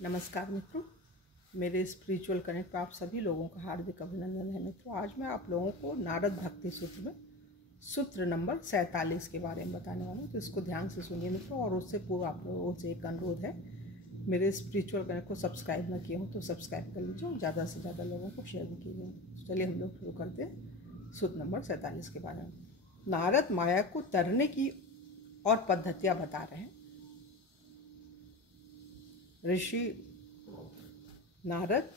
नमस्कार मित्रों, मेरे स्पिरिचुअल कनेक्ट पर आप सभी लोगों का हार्दिक अभिनंदन है। मित्रों, आज मैं आप लोगों को नारद भक्ति सूत्र में सूत्र नंबर 47 के बारे में बताने वाला हूँ, तो इसको ध्यान से सुनिए मित्रों। और उससे पूर्व आप लोगों से एक अनुरोध है, मेरे स्पिरिचुअल कनेक्ट को सब्सक्राइब ना किए हो तो सब्सक्राइब कर लीजिए और ज़्यादा से ज़्यादा लोगों को शेयर भी कीजिए। तो चलिए हम लोग शुरू करते हैं सूत्र नंबर 47 के बारे में। नारद माया को तरने की और पद्धतियाँ बता रहे हैं। ऋषि नारद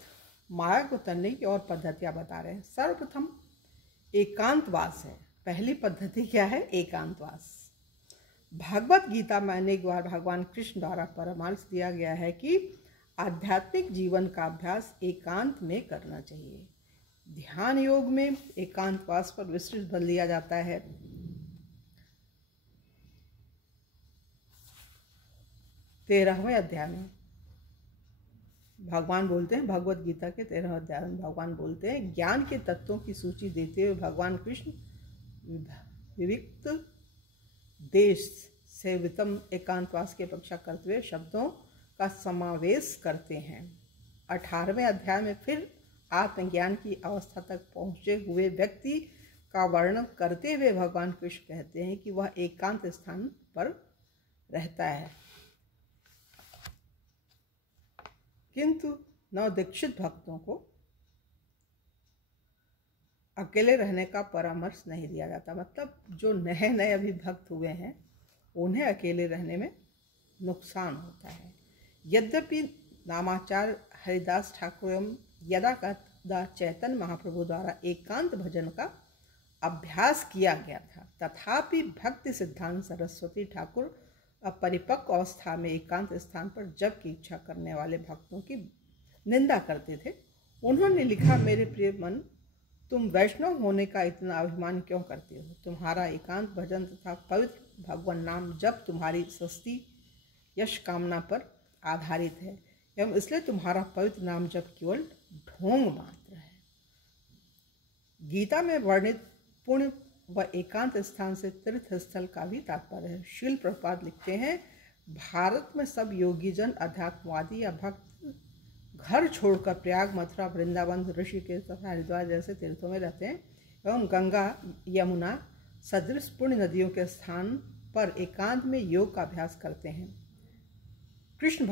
माया को तरने की और पद्धतियाँ बता रहे हैं। सर्वप्रथम एकांतवास है। पहली पद्धति क्या है? एकांतवास। भगवत गीता में अनेक बार भगवान कृष्ण द्वारा परामर्श दिया गया है कि आध्यात्मिक जीवन का अभ्यास एकांत में करना चाहिए। ध्यान योग में एकांतवास पर विस्तृत बल दिया जाता है। तेरहवें अध्याय में भगवान बोलते हैं, भगवत गीता के 13वें अध्याय में भगवान बोलते हैं, ज्ञान के तत्वों की सूची देते हुए भगवान कृष्ण विविक्त देश से वितम एकांतवास की अपेक्षा करते हुए शब्दों का समावेश करते हैं। 18वें अध्याय में फिर आत्मज्ञान की अवस्था तक पहुँचे हुए व्यक्ति का वर्णन करते हुए भगवान कृष्ण कहते हैं कि वह एकांत स्थान पर रहता है, किंतु नवदीक्षित भक्तों को अकेले रहने का परामर्श नहीं दिया जाता। मतलब जो नए नए अभी भक्त हुए हैं उन्हें अकेले रहने में नुकसान होता है। यद्यपि नामाचार्य हरिदास ठाकुर एवं यदाकदा चैतन्य महाप्रभु द्वारा एकांत भजन का अभ्यास किया गया था, तथापि भक्ति सिद्धांत सरस्वती ठाकुर अपरिपक्व अवस्था में एकांत स्थान पर जप की इच्छा करने वाले भक्तों की निंदा करते थे। उन्होंने लिखा, मेरे प्रिय मन, तुम वैष्णव होने का इतना अभिमान क्यों करते हो? तुम्हारा एकांत भजन तथा पवित्र भगवान नाम जप तुम्हारी सस्ती यश कामना पर आधारित है एवं इसलिए तुम्हारा पवित्र नाम जप केवल ढोंग मात्र है। गीता में वर्णित पुण्य व एकांत स्थान से तीर्थ स्थल का भी तात्पर्य है। श्रील प्रभुपाद लिखते हैं, भारत में सब योगीजन, अध्यात्मवादी या भक्त घर छोड़कर प्रयाग, मथुरा, वृंदावन, ऋषिकेश तथा हरिद्वार जैसे तीर्थों में रहते हैं एवं गंगा, यमुना सदृश पुण्य नदियों के स्थान पर एकांत में योग का अभ्यास करते हैं। कृष्ण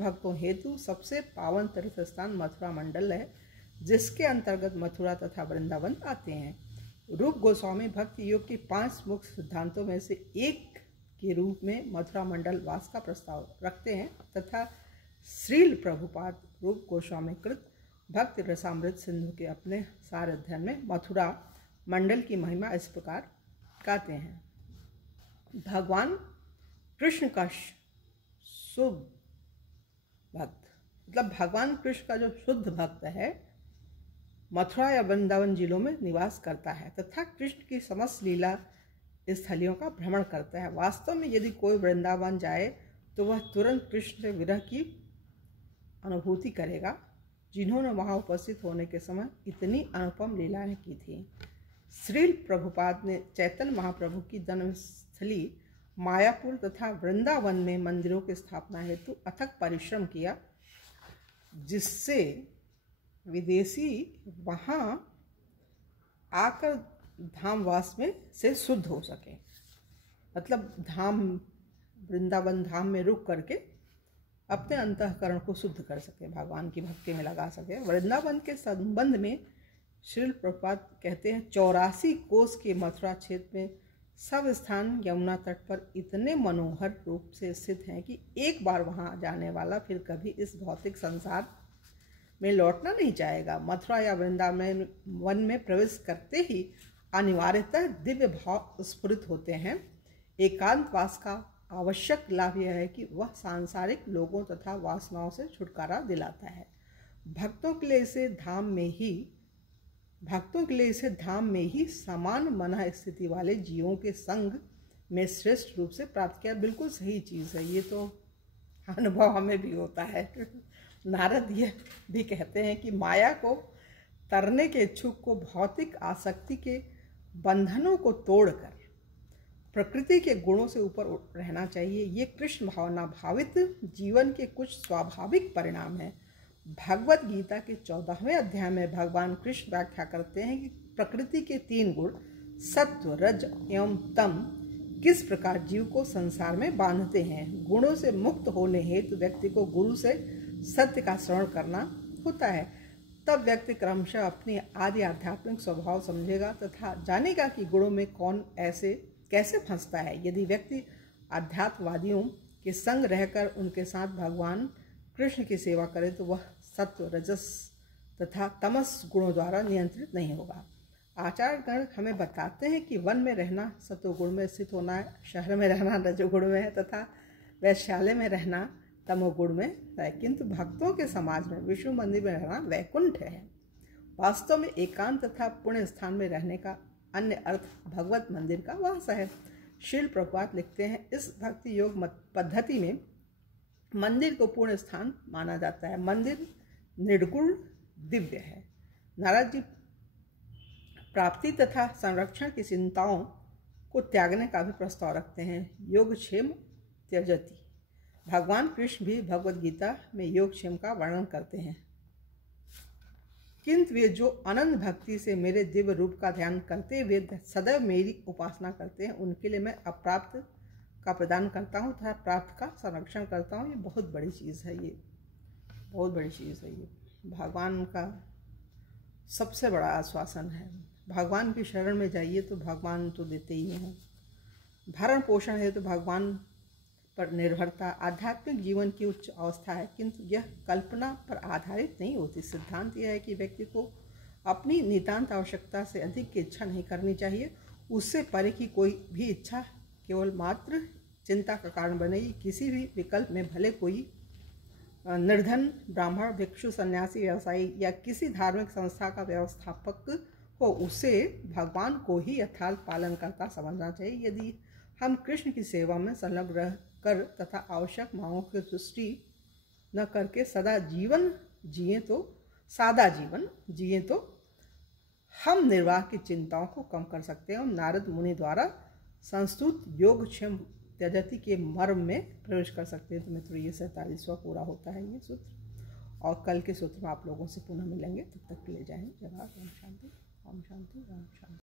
भक्तों हेतु सबसे पावन तीर्थ स्थान मथुरा मंडल है, जिसके अंतर्गत मथुरा तथा वृंदावन आते हैं। रूप गोस्वामी भक्ति योग के 5 मुख्य सिद्धांतों में से एक के रूप में मथुरा मंडल वास का प्रस्ताव रखते हैं तथा श्रील प्रभुपाद रूप गोस्वामी कृत भक्ति रसामृत सिंधु के अपने सार अध्ययन में मथुरा मंडल की महिमा इस प्रकार गाते हैं। भगवान कृष्ण का शुद्ध भक्त, मतलब भगवान कृष्ण का जो शुद्ध भक्त है, मथुरा या वृंदावन जिलों में निवास करता है तथा कृष्ण की समस्त लीला स्थलियों का भ्रमण करता है। वास्तव में यदि कोई वृंदावन जाए तो वह तुरंत कृष्ण से विरह की अनुभूति करेगा, जिन्होंने वहां उपस्थित होने के समय इतनी अनुपम लीलाएं की थी। श्रील प्रभुपाद ने चैतन्य महाप्रभु की जन्मस्थली मायापुर तथा वृंदावन में मंदिरों की स्थापना हेतु अथक परिश्रम किया, जिससे विदेशी वहाँ आकर धामवास में से शुद्ध हो सके। मतलब धाम, वृंदावन धाम में रुक करके अपने अंतःकरण को शुद्ध कर सके, भगवान की भक्ति में लगा सके। वृंदावन के संबंध में श्रील प्रभुपाद कहते हैं, 84 कोस के मथुरा क्षेत्र में सब स्थान यमुना तट पर इतने मनोहर रूप से स्थित हैं कि एक बार वहाँ जाने वाला फिर कभी इस भौतिक संसार में लौटना नहीं चाहेगा। मथुरा या वृंदावन वन में प्रवेश करते ही अनिवार्यतः दिव्य भाव स्फुरित होते हैं। एकांतवास का आवश्यक लाभ यह है कि वह सांसारिक लोगों तथा वासनाओं से छुटकारा दिलाता है। भक्तों के लिए इसे धाम में ही समान मन स्थिति वाले जीवों के संग में श्रेष्ठ रूप से प्राप्त किया। बिल्कुल सही चीज़ है, ये तो अनुभव हमें भी होता है। नारद ये भी कहते हैं कि माया को तरने के इच्छुक को भौतिक आसक्ति के बंधनों को तोड़कर प्रकृति के गुणों से ऊपर रहना चाहिए। ये कृष्ण भावना भावित जीवन के कुछ स्वाभाविक परिणाम हैं। भगवत गीता के 14वें अध्याय में भगवान कृष्ण व्याख्या करते हैं कि प्रकृति के 3 गुण सत्व, रज एवं तम किस प्रकार जीव को संसार में बांधते हैं। गुणों से मुक्त होने हेतु व्यक्ति को गुरु से सत्य का श्रवण करना होता है। तब व्यक्ति क्रमशः अपनी आदि आध्यात्मिक स्वभाव समझेगा तथा जानेगा कि गुणों में कौन ऐसे कैसे फंसता है। यदि व्यक्ति अध्यात्मवादियों के संग रहकर उनके साथ भगवान कृष्ण की सेवा करे तो वह सत्व, रजस तथा तमस गुणों द्वारा नियंत्रित नहीं होगा। आचार्यगण हमें बताते हैं कि वन में रहना सत्वगुण में स्थित होना है, शहर में रहना रजोगुण में है तथा वैश्यालय में रहना तमोगुण में है, किंतु भक्तों के समाज में विष्णु मंदिर में रहना वैकुंठ है। वास्तव में एकांत तथा पुण्य स्थान में रहने का अन्य अर्थ भगवत मंदिर का वास है। श्रील प्रभुपाद लिखते हैं, इस भक्ति योग पद्धति में मंदिर को पूर्ण स्थान माना जाता है। मंदिर निर्गुण दिव्य है। नारद जी प्राप्ति तथा संरक्षण की चिंताओं को त्यागने का भी प्रस्ताव रखते हैं। योगक्षेम त्यजति। भगवान कृष्ण भी भगवद गीता में योगक्षेम का वर्णन करते हैं। किंतु वे जो अनंत भक्ति से मेरे दिव्य रूप का ध्यान करते हुए सदैव मेरी उपासना करते हैं, उनके लिए मैं अप्राप्त का प्रदान करता हूँ तथा प्राप्त का संरक्षण करता हूँ। ये बहुत बड़ी चीज़ है। ये बहुत बड़ी चीज़ है। ये भगवान का सबसे बड़ा आश्वासन है। भगवान की शरण में जाइए तो भगवान तो देते ही हैं। भरण पोषण है तो भगवान पर निर्भरता आध्यात्मिक जीवन की उच्च अवस्था है, किंतु यह कल्पना पर आधारित नहीं होती। सिद्धांत यह है कि व्यक्ति को अपनी नितांत आवश्यकता से अधिक की इच्छा नहीं करनी चाहिए। उससे परे की कोई भी इच्छा केवल मात्र चिंता का कारण बनेगी। किसी भी विकल्प में भले कोई निर्धन ब्राह्मण, भिक्षु, सन्यासी, व्यवसायी या किसी धार्मिक संस्था का व्यवस्थापक हो, उसे भगवान को ही यथार्थ पालनकर्ता समझना चाहिए। यदि हम कृष्ण की सेवा में संलग्न रह कर तथा आवश्यक मांगों की तुष्टि न करके सादा जीवन जिए तो हम निर्वाह की चिंताओं को कम कर सकते हैं और नारद मुनि द्वारा संस्तुत योगक्षेम त्यजति के मर्म में प्रवेश कर सकते हैं। तो मित्रों, ये 47वां पूरा होता है ये सूत्र, और कल के सूत्र में आप लोगों से पुनः मिलेंगे। तब तक के लिए जय हिंद, जय भारत, ओम शांति, ओम शांति, ओम शांति।